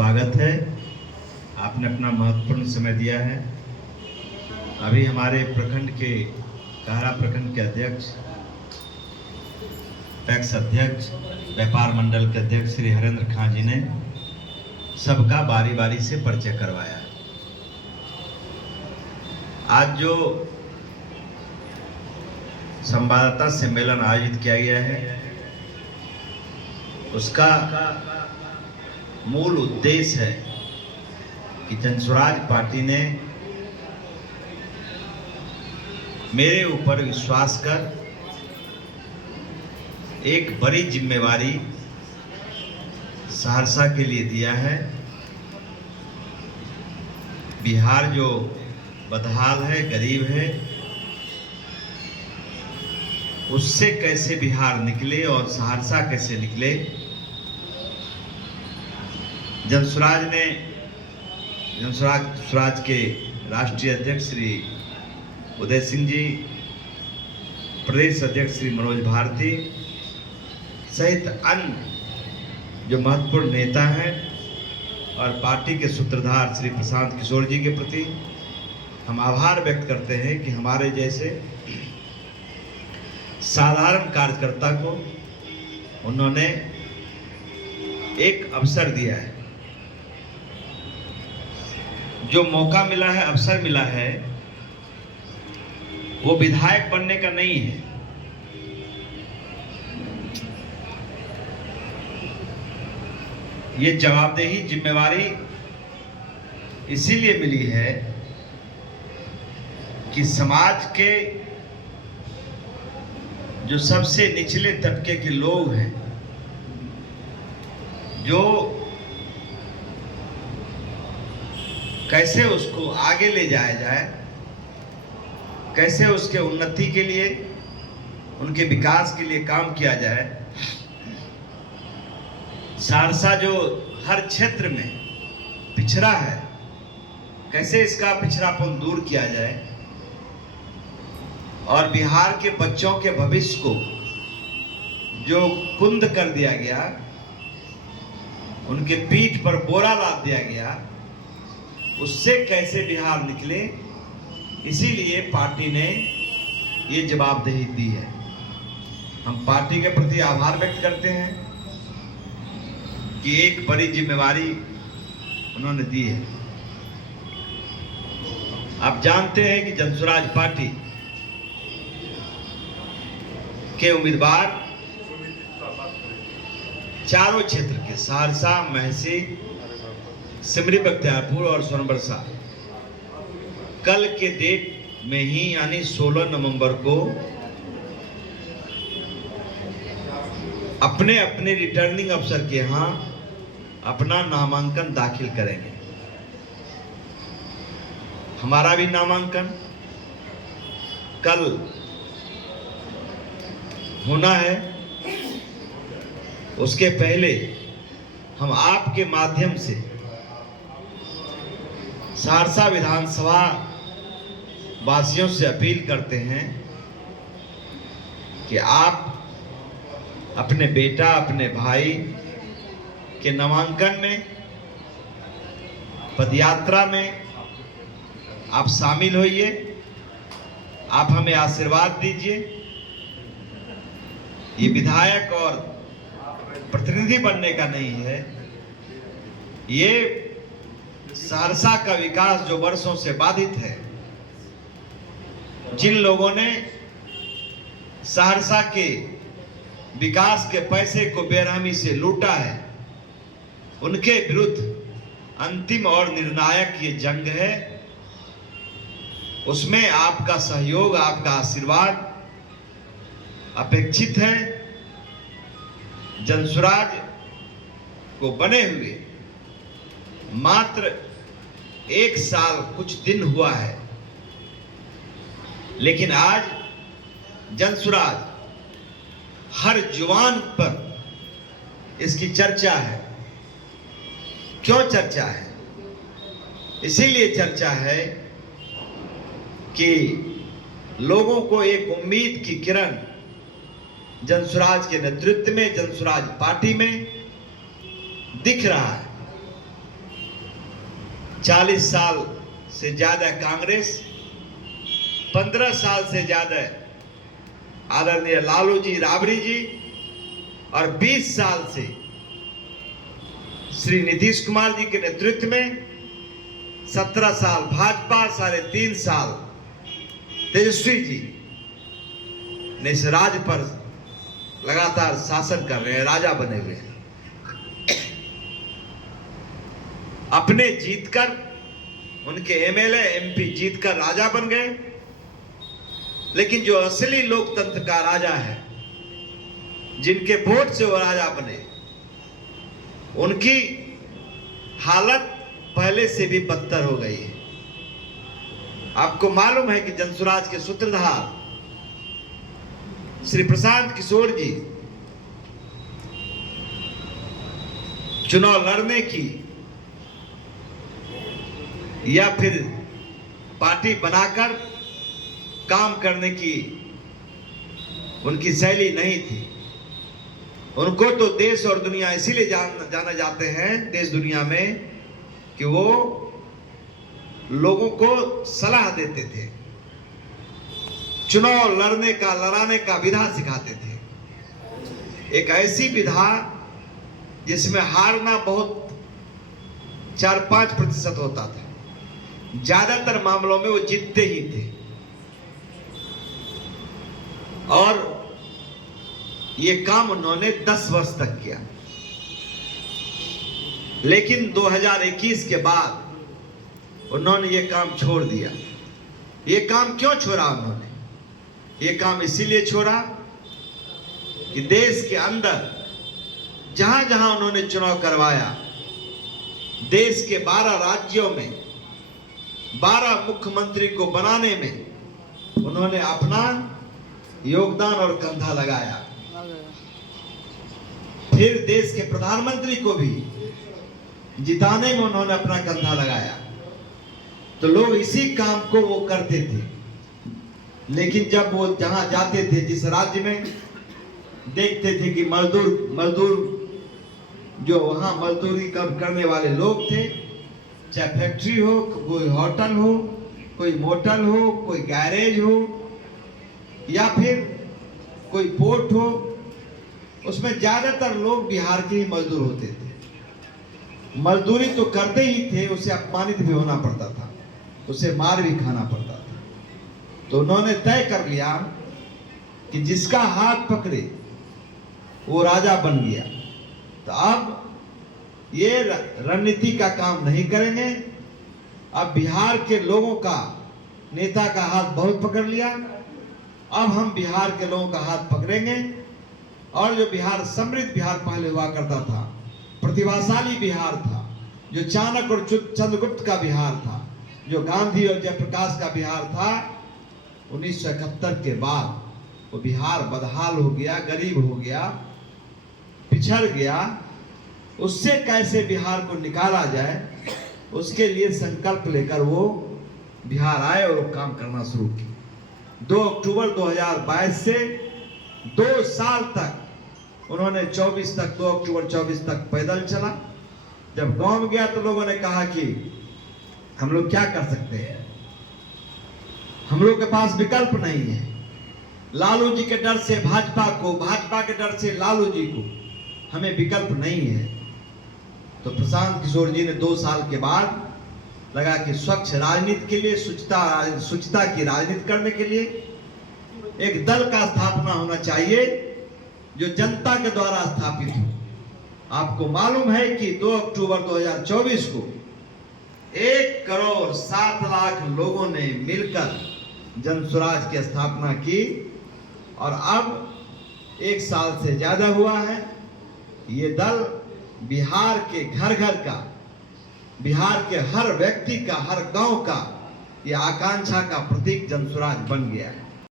स्वागत है। आपने अपना महत्वपूर्ण समय दिया है। अभी हमारे प्रखंड के काहरा प्रखंड के अध्यक्ष, पैक्स अध्यक्ष, व्यापार मंडल के अध्यक्ष श्री हरेंद्र खां जी ने सबका बारी बारी से परिचय करवाया। आज जो संवाददाता सम्मेलन आयोजित किया गया है, उसका मूल उद्देश्य है कि जनसुराज पार्टी ने मेरे ऊपर विश्वास कर एक बड़ी जिम्मेवारी सहरसा के लिए दिया है। बिहार जो बदहाल है, गरीब है, उससे कैसे बिहार निकले और सहरसा कैसे निकले, जनसुराज के राष्ट्रीय अध्यक्ष श्री उदय सिंह जी, प्रदेश अध्यक्ष श्री मनोज भारती सहित अन्य जो महत्वपूर्ण नेता हैं और पार्टी के सूत्रधार श्री प्रशांत किशोर जी के प्रति हम आभार व्यक्त करते हैं कि हमारे जैसे साधारण कार्यकर्ता को उन्होंने एक अवसर दिया है। जो मौका मिला है, अवसर मिला है, वो विधायक बनने का नहीं है। ये जवाबदेही, जिम्मेवारी इसीलिए मिली है कि समाज के जो सबसे निचले तबके के लोग हैं, जो कैसे उसको आगे ले जाया जाए, कैसे उसके उन्नति के लिए, उनके विकास के लिए काम किया जाए। सहरसा जो हर क्षेत्र में पिछड़ा है, कैसे इसका पिछड़ापन दूर किया जाए और बिहार के बच्चों के भविष्य को जो कुंद कर दिया गया, उनके पीठ पर बोरा लाद दिया गया, उससे कैसे बिहार निकले, इसीलिए पार्टी ने ये जवाबदेही दी है। हम पार्टी के प्रति आभार व्यक्त करते हैं कि एक बड़ी जिम्मेवारी उन्होंने दी है। आप जानते हैं कि जनसुराज पार्टी के उम्मीदवार चारों क्षेत्र के सहरसा, महसी, सिमरी बख्तियारपुर और सोनबरसा कल के डेट में ही यानी 16 नवंबर को अपने अपने रिटर्निंग अफसर के यहाँ अपना नामांकन दाखिल करेंगे। हमारा भी नामांकन कल होना है। उसके पहले हम आपके माध्यम से सहरसा विधानसभा वासियों से अपील करते हैं कि आप अपने बेटा, अपने भाई के नामांकन में, पदयात्रा में आप शामिल होइए। आप हमें आशीर्वाद दीजिए। ये विधायक और प्रतिनिधि बनने का नहीं है, ये सहरसा का विकास जो वर्षों से बाधित है, जिन लोगों ने सहरसा के विकास के पैसे को बेरहमी से लूटा है, उनके विरुद्ध अंतिम और निर्णायक ये जंग है। उसमें आपका सहयोग, आपका आशीर्वाद अपेक्षित है। जनसुराज को बने हुए मात्र 1 साल कुछ दिन हुआ है, लेकिन आज जनसुराज हर जुबान पर इसकी चर्चा है। क्यों चर्चा है? इसीलिए चर्चा है कि लोगों को एक उम्मीद की किरण जनसुराज के नेतृत्व में, जनसुराज पार्टी में दिख रहा है। 40 साल से ज्यादा कांग्रेस, 15 साल से ज्यादा आदरणीय लालू जी राबड़ी जी, और 20 साल से श्री नीतीश कुमार जी के नेतृत्व में 17 साल भाजपा, 3.5 साल तेजस्वी जी ने इस राज्य पर लगातार शासन कर रहे हैं, राजा बने हुए हैं। अपने जीतकर, उनके एमएलए एमपी जीतकर राजा बन गए, लेकिन जो असली लोकतंत्र का राजा है, जिनके वोट से वो राजा बने, उनकी हालत पहले से भी बदतर हो गई है। आपको मालूम है कि जनसुराज के सूत्रधार श्री प्रशांत किशोर जी चुनाव लड़ने की या फिर पार्टी बनाकर काम करने की उनकी शैली नहीं थी। उनको तो देश और दुनिया इसीलिए जाना जाते हैं, देश दुनिया में, कि वो लोगों को सलाह देते थे, चुनाव लड़ाने का विधा सिखाते थे। एक ऐसी विधा जिसमें हारना बहुत 4-5% होता था, ज्यादातर मामलों में वो जीतते ही थे। और ये काम उन्होंने 10 वर्ष तक किया। लेकिन 2021 के बाद उन्होंने ये काम छोड़ दिया। ये काम क्यों छोड़ा उन्होंने? ये काम इसीलिए छोड़ा कि देश के अंदर जहां जहां उन्होंने चुनाव करवाया, देश के 12 राज्यों में 12 मुख्यमंत्री को बनाने में उन्होंने अपना योगदान और कंधा लगाया। फिर देश के प्रधानमंत्री को भी जिताने में उन्होंने अपना कंधा लगाया। तो लोग इसी काम को वो करते थे। लेकिन जब वो जहां जाते थे, जिस राज्य में, देखते थे कि मजदूर जो वहां मजदूरी करने वाले लोग थे, चाहे फैक्ट्री हो, कोई होटल हो, कोई मोटल हो, कोई गैरेज हो, या फिर कोई पोर्ट हो, उसमें ज्यादातर लोग बिहार के ही मजदूर होते थे। मजदूरी तो करते ही थे, उसे अपमानित भी होना पड़ता था, उसे मार भी खाना पड़ता था। तो उन्होंने तय कर लिया कि जिसका हाथ पकड़े वो राजा बन गया। तो अब ये रणनीति का काम नहीं करेंगे। अब बिहार के लोगों का नेता का हाथ बहुत पकड़ लिया, अब हम बिहार के लोगों का हाथ पकड़ेंगे। और जो बिहार, समृद्ध बिहार पहले हुआ करता था, प्रतिभाशाली बिहार था, जो चाणक्य और चंद्रगुप्त का बिहार था, जो गांधी और जयप्रकाश का बिहार था, 1971 के बाद वो बिहार बदहाल हो गया, गरीब हो गया, पिछड़ गया। उससे कैसे बिहार को निकाला जाए, उसके लिए संकल्प लेकर वो बिहार आए और वो काम करना शुरू किया। 2 अक्टूबर 2022 से 2 साल तक उन्होंने 24 तक 2 अक्टूबर 24 तक पैदल चला। जब गांव गया तो लोगों ने कहा कि हम लोग क्या कर सकते हैं, हम लोग के पास विकल्प नहीं है। लालू जी के डर से भाजपा को, भाजपा के डर से लालू जी को, हमें विकल्प नहीं है। तो प्रशांत किशोर जी ने 2 साल के बाद लगा कि स्वच्छ राजनीति के लिए, शुचिता की राजनीति करने के लिए एक दल का स्थापना होना चाहिए जो जनता के द्वारा स्थापित हो। आपको मालूम है कि 2 अक्टूबर 2024 को 1 करोड़ 7 लाख लोगों ने मिलकर जनसुराज की स्थापना की। और अब 1 साल से ज्यादा हुआ है, ये दल बिहार के घर घर का, बिहार के हर व्यक्ति का, हर गांव का ये आकांक्षा का प्रतीक जनसुराज बन गया है।